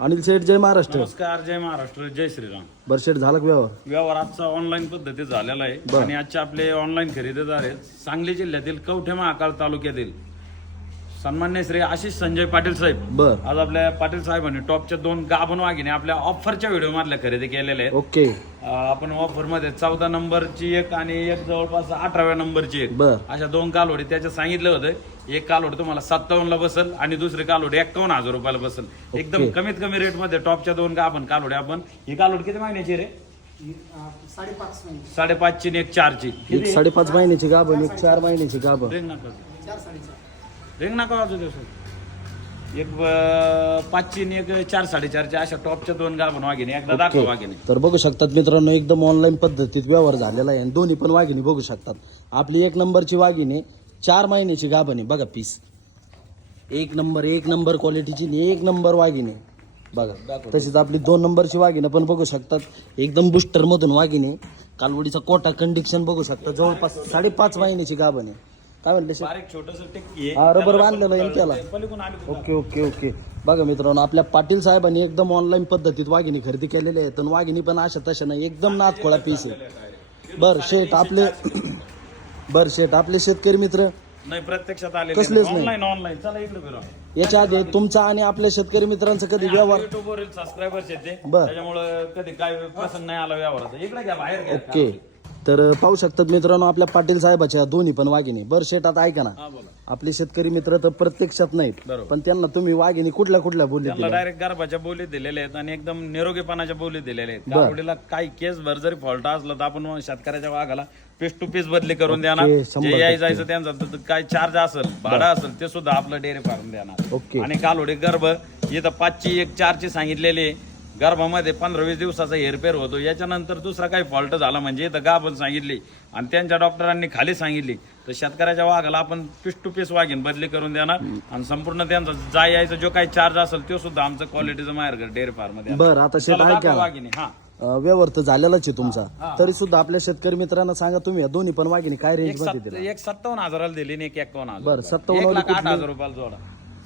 अनिल शेठ जय महाराष्ट्र. नमस्कार, जय महाराष्ट्र, जय श्रीराम. बरं शेठ झाला का व्यवहार? व्यवहार आजचा ऑनलाईन पद्धतीत झालेला आहे आणि आजचे आपले ऑनलाईन खरेदीदार आहेत सांगली जिल्ह्यातील कवठे महाकाळ तालुक्यातील सन्मान्य श्री आशिष संजय पाटील साहेब. बर आज आपल्या पाटील साहेबांनी टॉपच्या 2 गाभण वाघिणी आपल्या ऑफरच्या व्हिडिओ मधल्या खरेदी केलेल्या आहेत. ओके. आपण ऑफर मध्ये 14 नंबरची एक आणि एक जवळपास 18व्या नंबरची एक बर अशा 2 कालोडी त्याच्यात सांगितलं होतं. एक कालोड तुम्हाला 57 ला बसल आणि दुसरी कालोड 51,000 रुपयाला बसल. एकदम कमीत कमी रेट मध्ये टॉपच्या 2 गाभण कालोडी. आपण ही कालोड किती महिन्याची रे? 5.5 ची आणि एक 4 ची. एक 5.5 महिन्याची गाभण, एक 4 महिन्याची गाभण. रिंग नका वाजू दिवस. एक 5 ची आणि एक 4 4.5 ची अशा टॉपच्या 2 गाभण वाघिणी एकदा दाखव वाघिणी. तर बघू शकतात मित्रांनो, एकदम ऑनलाईन पद्धतीत व्यवहार झालेला आहे आणि दोन्ही पण वाघिणी बघू शकतात. आपली 1 नंबरची वाघिणी 4 महिन्याची गाभण आहे. बघा पीस एक नंबर क्वालिटीची 1 नंबर वाघिणी बघा. तशीच आपली 2 नंबरची वाघिणी पण बघू शकतात, एकदम बुस्टर मधून वाघिणी. कालवडीचा कोटा कंडिक्शन बघू शकता, जवळपास 5.5 महिन्याची गाभण आहे. काय म्हणले बारीक छोटंसं टेक्की आहे. हा रबर बांधलेलं आहे त्याला. पलीकडून आली ओके ओके ओके. बघा मित्रांनो, आपल्या पाटील साहेबांनी एकदम ऑनलाईन पद्धतीत वाघिणी खरेदी केलेली आहे. तर वाघिणी पण अशा तशा नाही, एकदम नाथखोळा पीस आहे. बर शेठ आपले शेतकरी मित्र नाही प्रत्यक्षात आले कसलेच नाही. ऑनलाईन चला इकडे फिरा. याच्या आधी तुमचा आणि आपल्या शेतकरी मित्रांचा कधी व्यवहार? युट्यूब वरील सबस्क्रायबर्स आहेत ते, बर. त्याच्यामुळे कधी काय प्रसंग नाही आला व्यवहाराचा. इकडे घ्या, बाहेर घ्या. ओके. तर पाहू शकतात मित्रांनो, आपल्या पाटील साहेबाच्या दोन्ही पण वाघिणी. बरं शेठ आता ऐका ना, हा बोला. आपले शेतकरी मित्र तर प्रत्यक्षात नाहीत, बरोबर. पण त्यांना तुम्ही वाघिणी कुठल्या बोलले त्यांना डायरेक्ट गर्भाच्या बोलीत दिलेल्या आहेत आणि एकदम निरोगीपणाच्या बोलीत दिलेल्या आहेत. कावडीला काही केस भर जरी फॉल्ट असला तर आपण शेतकऱ्याच्या वाघाला पीस टू पीस बदली करून देणार. ओके, 100%. जे याय जायचं त्यांचा तर काय चार्ज असेल, भाडं असेल ते सुद्धा आपलं डेअरी फार्म देणार. ओके. आणि कालोडी गर्भ इथं 5 ची एक 4 ची सांगितलेली आहे. गर्भामध्ये 15-20 दिवसाचा हेरफेर होतो. याच्यानंतर दुसरा काही फॉल्ट झाला म्हणजे इथं गाभण सांगितली आणि त्यांच्या डॉक्टरांनी खाली सांगितली तर शेतकऱ्याच्या वाघाला आपण पीस टू पीस वाघीन बदली करून देणार आणि संपूर्ण त्यांचा जाय यायचा जो काही चार्ज असेल तो सुद्धा आमचं क्वालिटीचं माहेरघर डेअरी फार्म मध्ये. बरं आता शेठ ऐका, वाघिणी हा व्यवहार तर झालेलाच आहे तुमचा, तरी सुद्धा आपल्या शेतकरी मित्रांना सांगा तुम्ही या दोन्ही पण वाघिणी काय रेंज मध्ये दिला? एक 57,000 दिली आणि एक 51,000. बरं, 57 वाली 1,08,000 रुपयाला जोडा.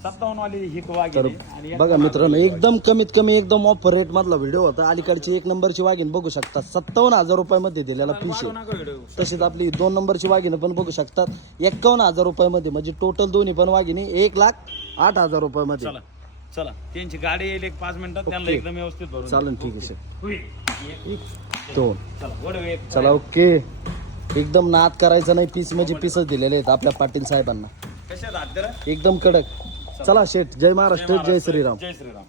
57 वाली ही वाघिणी आणि बघा मित्रांनो, एकदम कमीत कमी एकदम ऑफर रेट मधला व्हिडिओ होता. अलीकडची 1 नंबरची वाघिण बघू शकता 57,000 रुपयामध्ये दिलेला पीस आहे. तशीच आपली 2 नंबरची वाघिण पण बघू शकतात 51,000 रुपयामध्ये, म्हणजे टोटल दोन्ही पण वाघिणी 1,08,000 रुपयामध्ये. चला चला त्यांची गाडी येईल 1 5 मिनिटात, त्यांना एकदम व्यवस्थित भरून चालेल, ठीक आहे शेठ. होईल. 2 चला वडवे. चला ओके. एकदम नाद करायचं नाही, पीस म्हणजे पीसच दिलेले आहेत आपल्या पाटील साहेबांना, कशा हात जरा. एकदम कडक. चला शेठ, जय महाराष्ट्र, जय श्रीराम. जय श्रीराम.